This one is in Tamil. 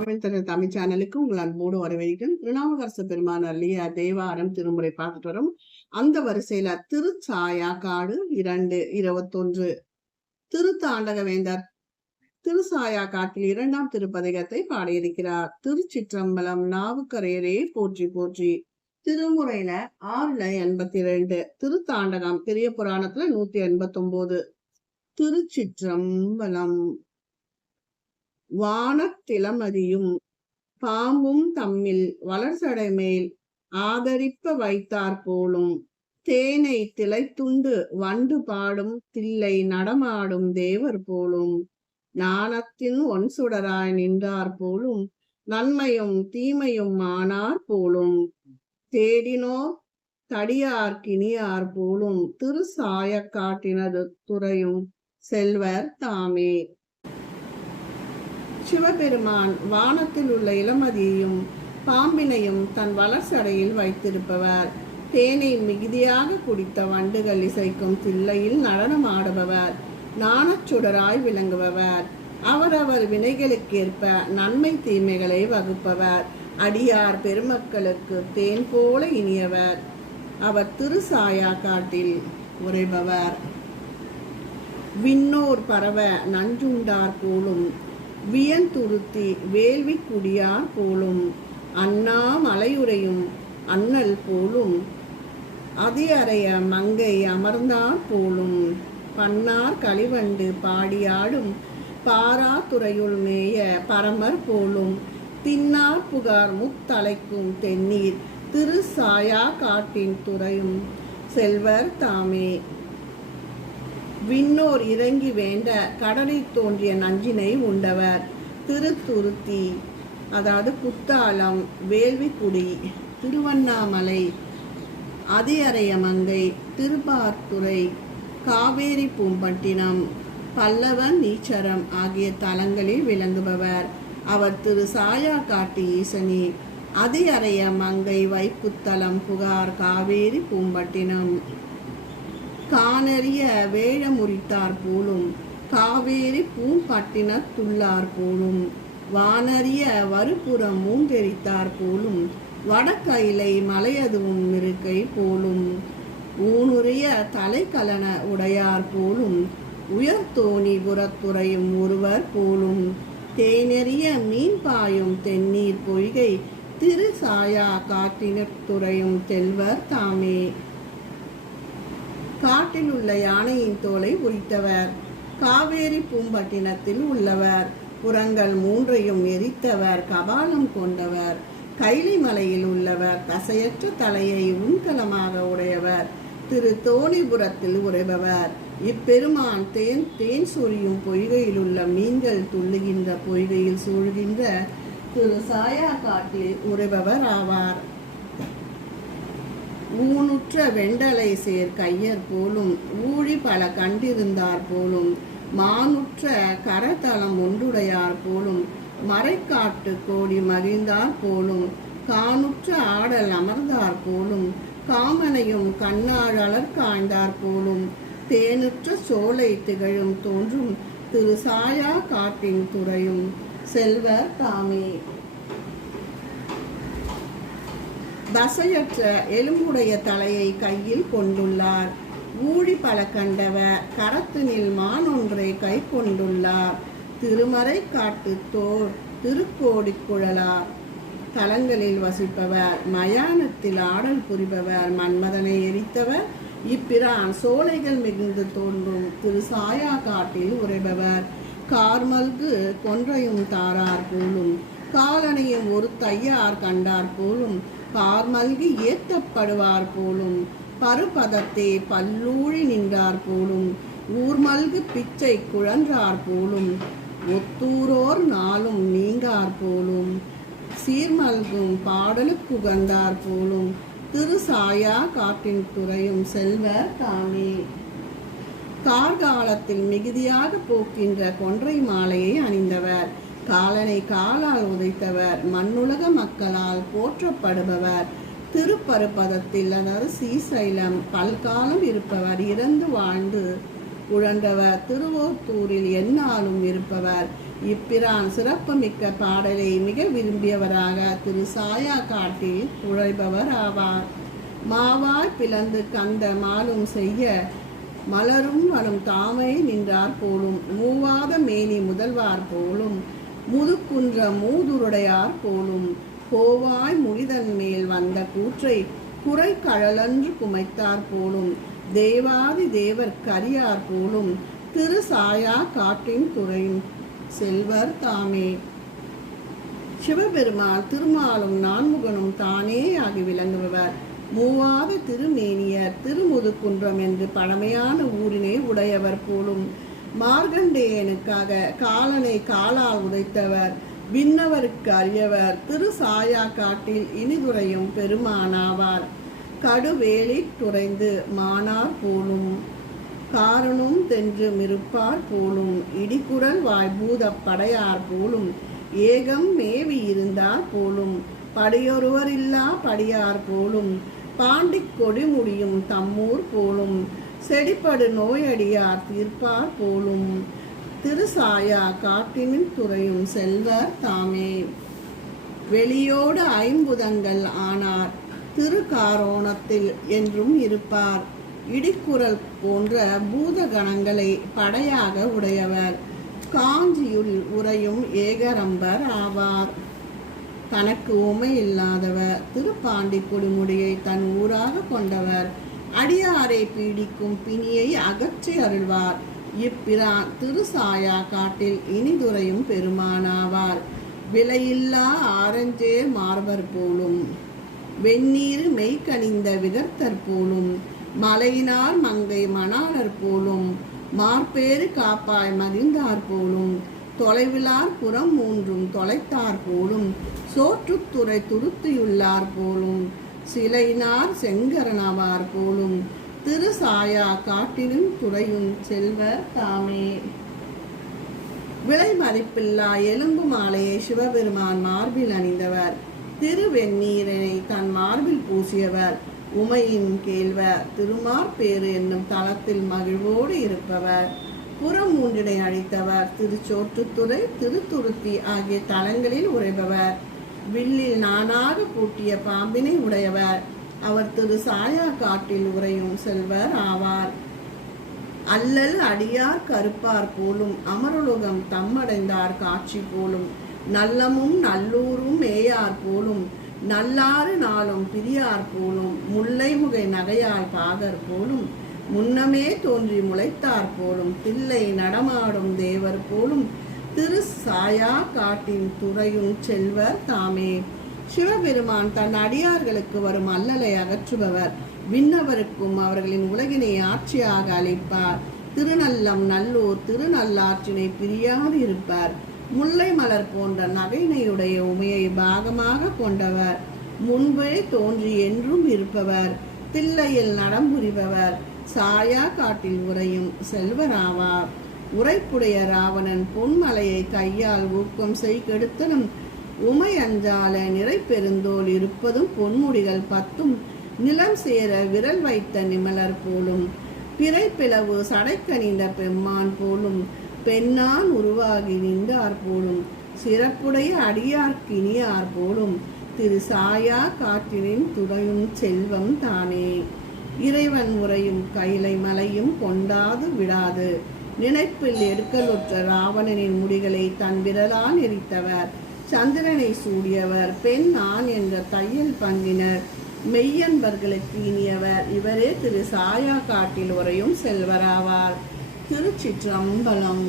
காவல்துறை தமிழ் சேனலுக்கு உங்கள் அன்போடு வரவேற்கும் திருநாவுக்கரசு பெருமான் அருளிய தேவாரம் திருமுறை பார்த்துட்டு வரும். அந்த வரிசையில திருச்சாயா காடு இரண்டு இருபத்தொன்று. திருத்தாண்டக வேந்தர் திருசாயா காட்டில் இரண்டாம் திருப்பதிகத்தை பாடியிருக்கிறார். திருச்சிற்றம்பலம் நாவுக்கரையரே போற்றி போற்றி. திருமுறையில ஆறுல எண்பத்தி ரெண்டு திருத்தாண்டகம் பெரிய புராணத்துல நூத்தி எண்பத்தி ஒன்பது திருச்சிற்றம்பலம் வானத்திலமதியும் பாம்பும் தம்மில் வளர்சடை மேல் ஆதரிப்ப வைத்தார் போலும் தேனை திளைத்துண்டு வண்டு பாடும் தில்லை நடமாடும் தேவர் போலும் நாணத்தின் ஒன் சுடராய் நின்றார் போலும் நன்மையும் தீமையும் ஆனார் போலும் தேடினோர் தடியார் கிணியார் போலும் திருசாய காட்டினது துறையும் செல்வர் தாமே. சிவபெருமான் வானத்தில் உள்ள இளமதியையும் பாம்பினையும் தன் வளர்ச்சடையில் வைத்திருப்பவர். தேனை மிகுதியாக குடித்த வண்டுகள் இசைக்கும் தில்லையில் நடனம் ஆடுபவர். நாணச்சுடராய் விளங்குபவர். அவரவர் வினைகளுக்கேற்ப நன்மை தீமைகளை வகுப்பவர். அடியார் பெருமக்களுக்கு தேன் போல இனியவர். அவர் திருசாயா காட்டில் உரைபவர் விண்ணோர் பரவ நஞ்சுண்டார் போலும் வியந்துருத்தி வேள்வி குடியார் போலும் அண்ணா மலையுறையும் அண்ணல் போலும் அதியறைய மங்கை அமர்ந்தார் போலும் பன்னார் களிவண்டு பாடியாடும் பாராத்துறையுள் மேய பரமர் போலும் தின்னார் புகார் முத்தலைக்கும் தென்னீர் திரு சாயா காட்டின் துறையும் செல்வர் தாமே விண்ணோர் இறங்கி வேண்ட கடலில் தோன்றிய நஞ்சினை உண்டவர். திருத்துருத்தி அதாவது குத்தாலம் வேள்விக்குடி திருவண்ணாமலை அதியறையமங்கை திருப்பார்த்துறை காவேரி பூம்பட்டினம் பல்லவன் நீச்சரம் ஆகிய தலங்களில் விளங்குபவர். அவர் திரு சாயா காட்டு ஈசனி அதியறைய மங்கை வைப்புத்தலம் புகார் காவேரி பூம்பட்டினம். காணறிய வேழமுறித்தார் போலும் காவேரி பூம்பட்டினத்துள்ளார் போலும் வானறிய வறுபுறம் மூன்றெரித்தார் போலும் வடக்கைலை மலையதுவும் இருக்கை போலும் ஊனுரிய தலைக்கலன உடையார் போலும் உயர்தோணி புறத்துறையும் ஒருவர் போலும் தேனெறிய மீன் பாயும் தென்னீர் பொய்கை திரு சாயா காட்டினத்துறையும் செல்வர் தாமே. காட்டில் உள்ள யானையின் தோலை உரித்தவர். காவேரி பூம்பட்டினத்தில் உள்ளவர். புறங்கள் மூன்றையும் எரித்தவர். கபாலம் கொண்டவர். கைலி மலையில் உள்ளவர். தசையற்ற தலையை உண்கலமாக உடையவர். திரு தோணிபுரத்தில் உறைபவர். இப்பெருமான் தேன் தேன் சொரியும் பொய்கையில் உள்ள மீன்கள் துள்ளுகின்ற பொய்கையில் சூழ்கின்ற திரு சாயா காட்டில் உறைபவர் ஆவார். ஊனுற்ற வெண்டலை சேர் கையர் போலும் ஊழி பல கண்டிருந்தார் போலும் மானுற்ற கரதளம் ஒன்றுடையார் போலும் மறைக்காட்டு கோடி மகிழ்ந்தார் போலும் காணுற்ற ஆடல் அமர்ந்தார் போலும் காமனையும் கண்ணாழலர் காய்ந்தார் போலும் தேனுற்ற சோலை திகழும் தோன்றும் திரு சாயா காட்டின் துறையும் செல்வர் தாமே. தசையற்ற எலும்புடைய தலையை கையில் கொண்டுள்ளார். ஊழி பல கண்டவர் கரத்தினில் மானொன்றை கை கொண்டுள்ளார். திருமறை காட்டு திருக்கோடி குழலார். தலங்களில் வசிப்பவர் மயானத்தில் ஆடல் புரிபவர் மன்மதனை எரித்தவர். இப்பிரான் சோலைகள் மிகுந்து தோன்றும் திரு சாயா காட்டில் உரைபவர் கார்மல்கு கொன்றையும் தாரார் போலும் காலனையும் ஒரு தையார் கண்டார் போலும் கார்மல்கி ஏத்தப்படுவார் போலும் பருபதத்தே பல்லூழி நின்றார் போலும் ஊர்மல்கு பிச்சை குழன்றார் போலும் ஒத்தூரோர் நாளும் நீங்கார் போலும் சீர்மல்கும் பாடலுக்குகந்தார் போலும் திருசாயா காட்டின் துறையும் செல்வர் தானே. கார்காலத்தில் மிகுதியாக போக்கின்ற கொன்றை மாலையை அணிந்தவர். காலனை காலால் உதைத்தவர் மண்ணுலக மக்களால் போற்றப்படுபவர். திருப்பருப்பதத்தில் அதாவது சீசைலம் பல்காலம் இருப்பவர் இறந்து வாழ்ந்து உழண்டவர் திருவோத்தூரில் எந்நாளும் இருப்பவர். இப்பிரான் சிறப்புமிக்க பாடலை மிக விரும்பியவராக திரு. சாயா காட்டில் உழைபவர் ஆவார். மாவாய் பிளந்து கந்த மாலும் செய்ய மலரும் வரும் தாமை நின்றார் போலும் மூவாத மேனி முதல்வார் போலும் முதுக்குன்ற மூதுருடையார் போலும் கோவாய் முடிதன் மேல் வந்த கூற்றை குறை கழலன்று குமைத்தார் போலும் தேவாதி தேவர் கரியார் போலும் திரு சாயா காட்டின் துறையும் செல்வர் தாமே. சிவபெருமாள் திருமாலும் நான்முகனும் தானே ஆகி விளங்குபவர். மூவாத திருமேனியர் திருமுதுக்குன்றம் என்று பழமையான ஊரினை உடையவர் போலும் மார்கண்டேயனுக்காக காலனை காலால் உதைத்தவர் விண்ணவருக்கு அறியவர் திரு சாயா காட்டில் இனிதுரையும் பெருமானாவார் கடுவேலி துறைந்து மானார் போலும் காரணும் தென்று மிருப்பார் போலும் இடிக்குரல் வாய் படையார் போலும் ஏகம் மேவி இருந்தார் போலும் படியொருவர் இல்லா படியார் போலும் பாண்டிக் கொடி முடியும் தம்மூர் போலும் செடிப்படு நோயடியார் தீர்ப்பார் போலும். திருசாயா காட்டினின் துறையும் செல்வர் தாமே. வெளியோடு ஐம்புதங்கள் ஆனார். திருக்காரோணத்தில் என்றும் இருப்பார். இடிக்குரல் போன்ற பூதகணங்களை படையாக உடையவர். காஞ்சியுள் உறையும் ஏகரம்பர் ஆவார். தனக்கு உமை இல்லாதவர். திருப்பாண்டி கொடுமுடியை தன் ஊராக கொண்டவர். அடியாரை பீடிக்கும் பிணியை அகற்றி அருள்வார். இப்பிரான் திருசாயா காட்டில் இனிதுரையும் பெருமானாவார். விலையில்லா ஆரஞ்சே மார்பர் போலும் வெந்நீர் மெய்கனிந்த விதர்த்தர் போலும் மலையினார் மங்கை மணாளர் போலும் மார்பேறு காப்பாய் மகிழ்ந்தார் போலும் தொலைவிலார் புறம் மூன்றும் தொலைத்தார் போலும் சோற்றுத்துறை துருத்தியுள்ளார் போலும் சிலையினார் செங்கரனவார் போலும் திரு சாயா காட்டினும் துறையும் செல்வர் தாமே. விலை மதிப்பில்லா எலும்பு மாலையை சிவபெருமான் மார்பில் அணிந்தவர். திருவெந்நீரனை தன் மார்பில் பூசியவர். உமையின் கேள்வர் திருமார்பேறு என்னும் தளத்தில் மகிழ்வோடு இருப்பவர். புறம் மூன்றினை அழைத்தவர். திருச்சோற்றுத்துறை திருத்துருத்தி ஆகிய தலங்களில் உறைபவர். வில்லில் நானாக பூட்டிய பாம்பினை உடையவர். அவர் திரு சாயா காட்டில் உறையும் செல்வர் ஆவார். அல்லல் அடியார் கருப்பார் போலும் அமரலுகம் தம்மடைந்தார் காட்சி போலும் நல்லமும் நல்லூரும் மேயார் போலும் நல்லாறு நாளும் பிரியார் போலும் முல்லை முகை நகையால் பாகர் போலும் முன்னமே தோன்றி முளைத்தார் போலும் பிள்ளை நடமாடும் தேவர் போலும் திரு சாயா காட்டின் துறையும் செல்வர் தாமே. சிவபெருமான் தன் அடியார்களுக்கு வரும் அல்லலை அகற்றுபவர். விண்ணவருக்கும் அவர்களின் உலகினை ஆட்சியாக அளிப்பார். திருநல்லம் நல்லூர் திருநல்லாற்றினை பிரியாது இருப்பார். முல்லை மலர் போன்ற நகைனையுடைய உமையை பாகமாக கொண்டவர். முன்பே தோன்றி என்றும் இருப்பவர். தில்லையில் நடம்புரிபவர் சாயா காட்டில் உறையும் செல்வராவார். உரைப்புடைய ராவணன் பொன்மலையை கையால் ஊக்கம் செய் கெடுத்தனும் உமை அஞ்சால நிறை பெருந்தோல் இருப்பதும் பொன்முடிகள் பத்தும் நிலம் சேர விரல் வைத்த நிமலர் போலும் பிறை பிளவு சடைக்கணிந்த பெம்மான் போலும் பெண்ணான் உருவாகி நின்றார் போலும் சிறப்புடைய அடியார்க்கினியார் போலும் திரு சாயா காற்றினின் துறையும் செல்வம் தானே. இறைவன் முறையும் கைலை மலையும் கொண்டாது விடாது. நினைப்பில் எடுக்கலுற்ற ராவணனின் முடிகளை தன் விரலால் எரித்தவர். சந்திரனை சூடியவர் பெண் ஆண் என்ற தையல் பங்கினர். மெய்யன்பர்களுக்கு இனியவர் இவரே திரு சாயா காட்டில் உரையும் செல்வராவார். திருச்சிற்றம்பலம்.